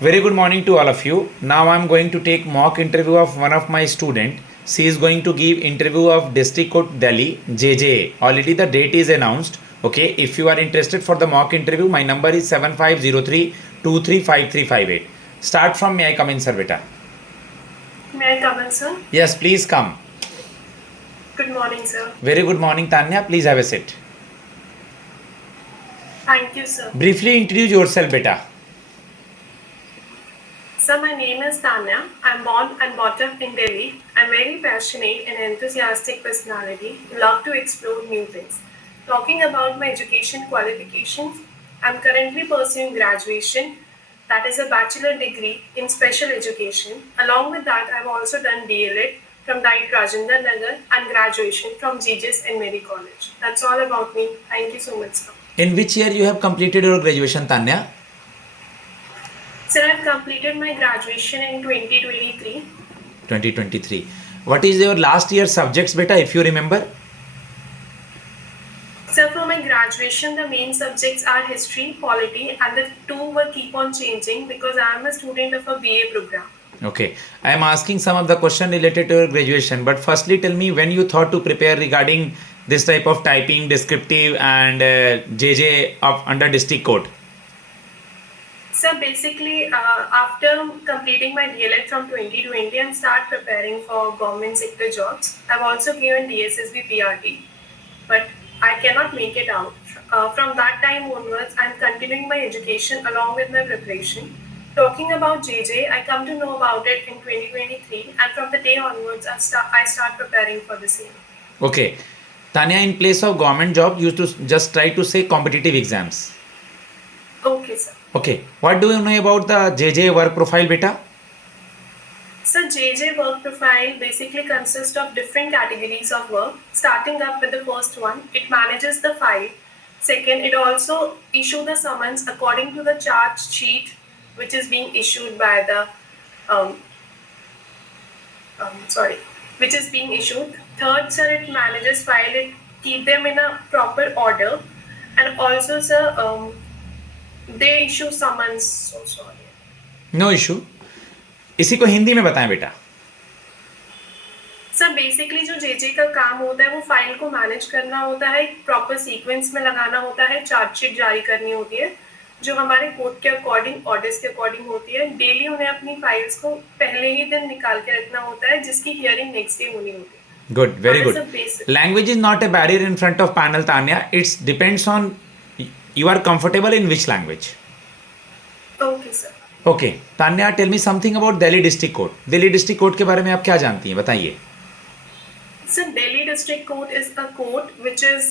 Very good morning to all of you. Now I am going to take mock interview of one of my student. She is going to give interview of District Court Delhi JJA. Already the date is announced. Okay, if you are interested for the mock interview, my number is 7503235358. Start from may I come in, sir, beta? May I come in, sir? Yes, please come. Good morning, sir. Very good morning, Tanya. Please have a seat. Thank you, sir. Briefly introduce yourself, beta. Sir, my name is Tanya. I'm born and brought up in Delhi. I'm very passionate and enthusiastic personality. Love to explore new things. Talking about my education qualifications, I'm currently pursuing graduation, that is a bachelor degree in special education. Along with that, I've also done DLED from Diet Rajendra Nagar and graduation from GJS and Mary College. That's all about me. Thank you so much, sir. In which year you have completed your graduation, Tanya? Sir, I've completed my graduation in 2023. 2023. What is your last year subjects, beta, if you remember? Sir, for my graduation, the main subjects are history, polity, and the two will keep on changing because I am a student of a BA program. Okay, I am asking some of the question related to your graduation, but firstly tell me when you thought to prepare regarding this type of typing, descriptive and JJ of under district court. So basically, after completing my DLED from 2020 and start preparing for government sector jobs, I've also given DSSB PRT, but I cannot make it out. From that time onwards, I'm continuing my education along with my preparation. Talking about JJ, I come to know about it in 2023, and from the day onwards, I start preparing for the same. Okay, Tanya, in place of government job, you used to just try to say competitive exams. Okay, sir. Okay, what do you know about the JJ work profile, beta? So JJ work profile basically consists of different categories of work. Starting up with the first one, it manages the file. Second, it also issues the summons according to the charge sheet which is being issued by the which is being issued. Third, sir, it manages file. It keep them in a proper order, and also, sir, they issue summons. So sorry. No issue. इसी को हिंदी में बताएं बेटा. Sir basically जो JJ का काम होता है वो फाइल को मैनेज करना होता है, प्रॉपर सीक्वेंस में लगाना होता है, चार्जशीट जारी करनी होती है जो हमारे कोर्ट के अकॉर्डिंग ऑर्डर्स के अकॉर्डिंग होती है. डेली उन्हें अपनी फाइल्स को पहले ही दिन निकाल के रखना होता है जिसकी हियरिंग नेक्स्ट डे होनी होती है. Good, very good. Language is not a barrier in front of panel, Tanya. It depends on you are comfortable in which language. Okay, sir. Okay, Tanya, tell me something about Delhi District Court. Delhi District Court के बारे में आप क्या जानती हैं, बताइए. So Delhi District Court is a court which is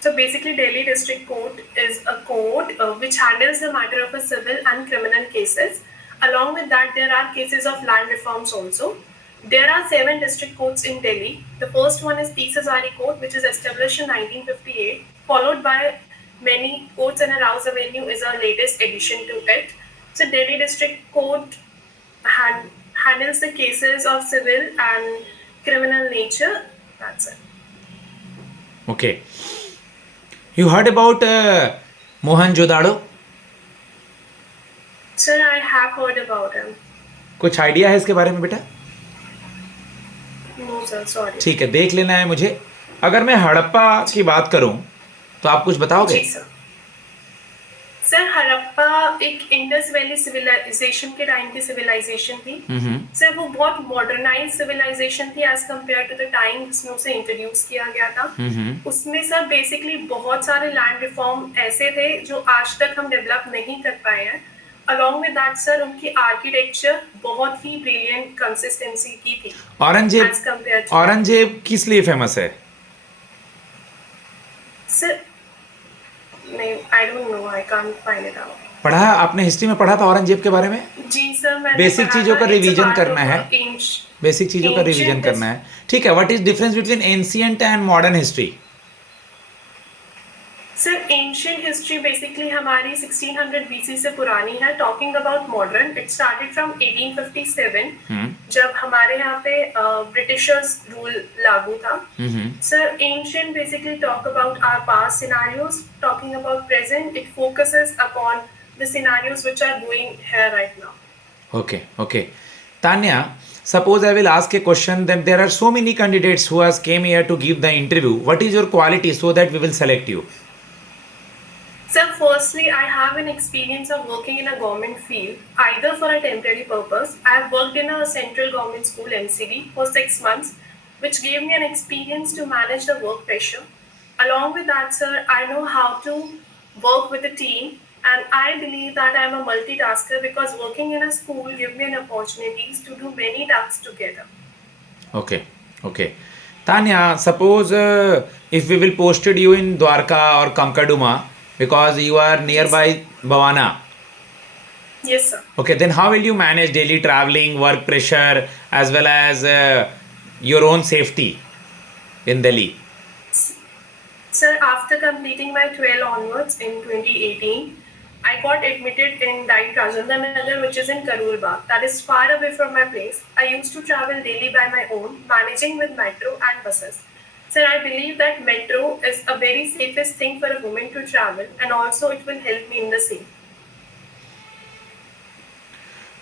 so basically Delhi District Court is a court which handles the matter of a civil and criminal cases. Along with that, there are cases of land reforms also. There are 7 district courts in Delhi. The first one is Tees Hazari Court, which is established in 1958, followed by many courts, and Rouse Avenue is our latest addition to it. So Delhi District Court handles the cases of civil and criminal nature. That's it. Okay. You heard about Mohenjo-daro? Sir, I have heard about him. कुछ idea है इसके बारे में बेटा? No, sir, sorry. ठीक है, देख लेना है मुझे. अगर मैं हड़प्पा की बात करूं तो आप कुछ बताओगे? जी सर. सर हड़प्पा एक इंडस वैली सिविलाइजेशन के टाइम की सिविलाइजेशन थी. सर वो बहुत मॉडर्नाइज सिविलाइजेशन थी as compare to the time जिसमें उसे इंट्रोड्यूस किया गया था. उसमें सर बेसिकली बहुत सारे लैंड रिफॉर्म ऐसे थे जो आज तक हम डेवलप नहीं कर पाए हैं. अलॉन्ग विद दैट सर उनकी आर्किटेक्चर बहुत ही ब्रिलियंट कंसिस्टेंसी की थी. औरंगजेब किस लिए फेमस है? सर नहीं, I don't know, I can't find it out. पढ़ा आपने हिस्ट्री में पढ़ा था औरंगजेब के बारे में? जी सर, मैंने बेसिक चीजों का रिवीजन करना है. बेसिक चीजों का रिवीजन करना है. ठीक है. What is difference between ancient and modern history? Sir ancient history basically हमारी 1600 BC से पुरानी है. Talking about modern, it started from 1857 जब हमारे यहाँ पे ब्रिटिशर्स रूल लागू था. Sir ancient basically talk about our past scenarios. Talking about present, it focuses upon the scenarios which are going here right now. Okay, okay. Tanya, suppose I will ask a question, then there are so many candidates who has came here to give the interview. What is your quality so that we will select you? So firstly, I have an experience of working in a government field, either for a temporary purpose. I have worked in a central government school MCD for 6 months, which gave me an experience to manage the work pressure. Along with that, sir, I know how to work with a team, and I believe that I am a multitasker because working in a school gives me an opportunities to do many tasks together. Okay, okay. Tanya, suppose if we will posted you in Dwarka or Kankaduma because you are nearby Bhavana. Yes, sir. Okay, then how will you manage daily traveling, work pressure, as well as your own safety in Delhi? Sir, after completing my 12 onwards in 2018, I got admitted in Dait Rajendra Nagar, which is in Karur Bagh. That is far away from my place. I used to travel daily by my own, managing with metro and buses. Sir, I believe that metro is a very safest thing for a woman to travel, and also it will help me in the same.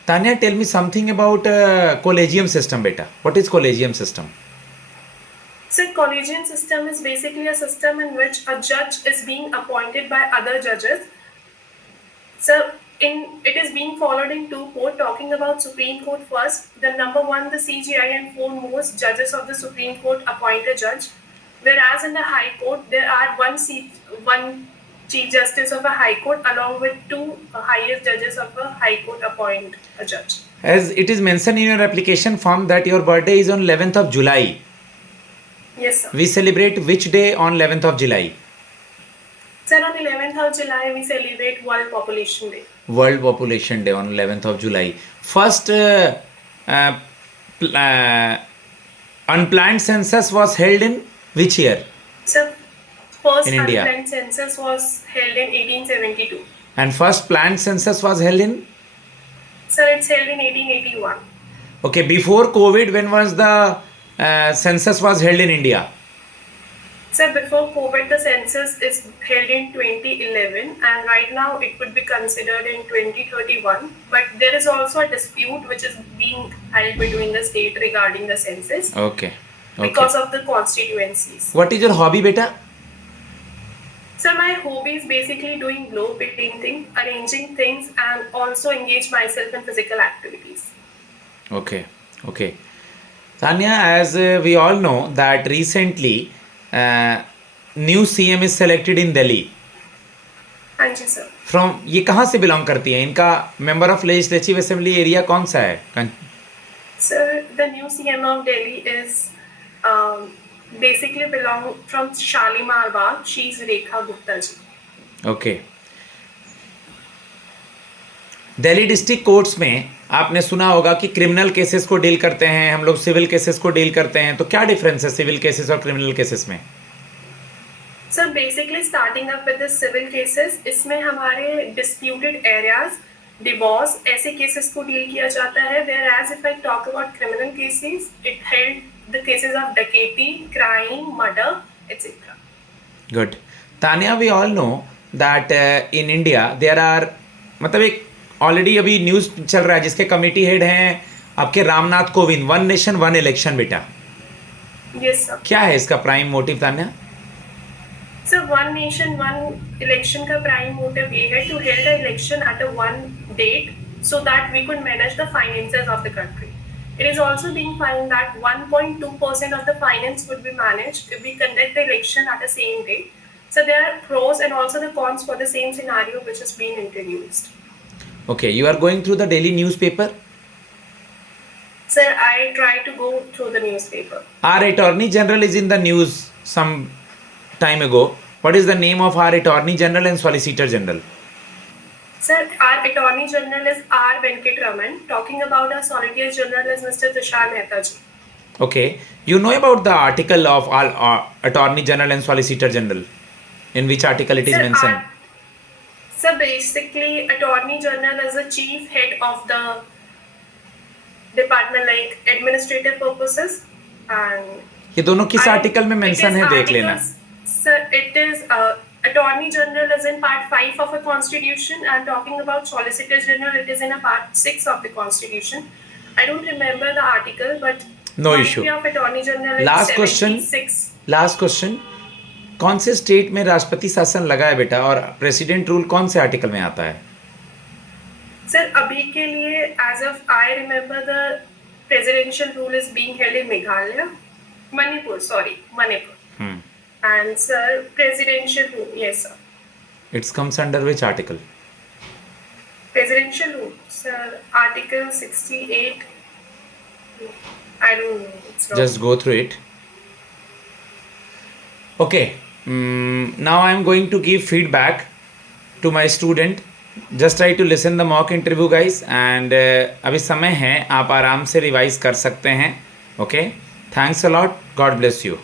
Tanya, tell me something about collegium system, beta. What is collegium system? So, collegium system is basically a system in which a judge is being appointed by other judges. So, it is being followed in two court. Talking about Supreme Court first, the number one, the CGI and foremost judges of the Supreme Court appoint a judge. Whereas in the High Court, there are one Chief Justice of a High Court along with two highest judges of a High Court appoint a judge. As it is mentioned in your application form that your birthday is on 11th of July. Yes, sir. We celebrate which day on 11th of July? Sir, on 11th of July, we celebrate World Population Day. World Population Day on 11th of July. First unplanned census was held in which year? So, first In India. unplanned census was held in 1872. And first planned census was held in? Sir, it's held in 1881. Okay, before COVID, when was the census was held in India? Sir, before COVID, the census is held in 2011, and right now it would be considered in 2031. But there is also a dispute which is being held between the state regarding the census Okay. because of the constituencies. What is your hobby, beta? So my hobby is basically doing glow painting, arranging things, and also engage myself in physical activities. Okay, okay. Tanya, as we all know that recently new CM is selected in Delhi. हाँ जी sir. From ये कहाँ से belong करती है? इनका member of legislative assembly area कौन सा है? Sir, the new CM of Delhi is basically belong from Shalimar Bagh. She is Rekha Gupta ji. Okay. Delhi district courts में आपने सुना होगा कि क्रिमिनल केसेस को डील करते हैं, हम लोग सिविल केसेस को डील करते हैं. तो क्या डिफरेंस है सिविल केसेस और क्रिमिनल केसेस में? Sir, basically starting up with the civil cases, इसमें हमारे disputed areas, divorce ऐसे cases को deal किया जाता है. Whereas if I talk about criminal cases, it held the cases of डकैती, crime, murder, etc. Good. Tanya, we all know that in India there are मतलब एक ऑलरेडी अभी news चल रहा है जिसके कमेटी हेड हैं आपके Ramnath Kovind. One nation one election बेटा. Yes, sir. क्या है इसका prime motive Tanya? So one nation, one election का prime motive ये है to hold the election at a one date so that we could manage the finances of the country. It is also being found that 1.2% of the finance would be managed if we conduct the election at the same date. So there are pros and also the cons for the same scenario which is being introduced. Okay, you are going through the daily newspaper? Sir, I try to go through the newspaper. Our Attorney General is in the news some time ago. What is the name of our Attorney General and Solicitor General? Sir, our Attorney General is R. Venkat Raman. Talking about our Solicitor General is Mr. Tushar Mehta ji. Okay, you know about the article of our Attorney General and Solicitor General? In which article it is Sir, mentioned? So basically, Attorney General is the chief head of the department, like administrative purposes, and ये दोनों किस article में mention है देख लेना. Sir, it is Attorney General is in Part 5 of a Constitution, and talking about Solicitor General, it is in a Part 6 of the Constitution. I don't remember the article, but No Part issue. 3 of Attorney General is Last question. 76. Last question, कौन से state में राष्ट्रपति शासन लगा है बेटा, और president rule कौन से आर्टिकल में आता है? सर अभी के लिए as of I remember the presidential rule is being held in Meghalaya, Manipur. And sir, presidential rule, yes sir. It comes under which article? Presidential rule, sir, Article 68. I don't know. It's wrong. Just go through it. Okay. Now I am going to give feedback to my student. Just try to listen the mock interview guys, and अभी समय है, आप आराम से revise कर सकते हैं. Okay. Thanks a lot. God bless you.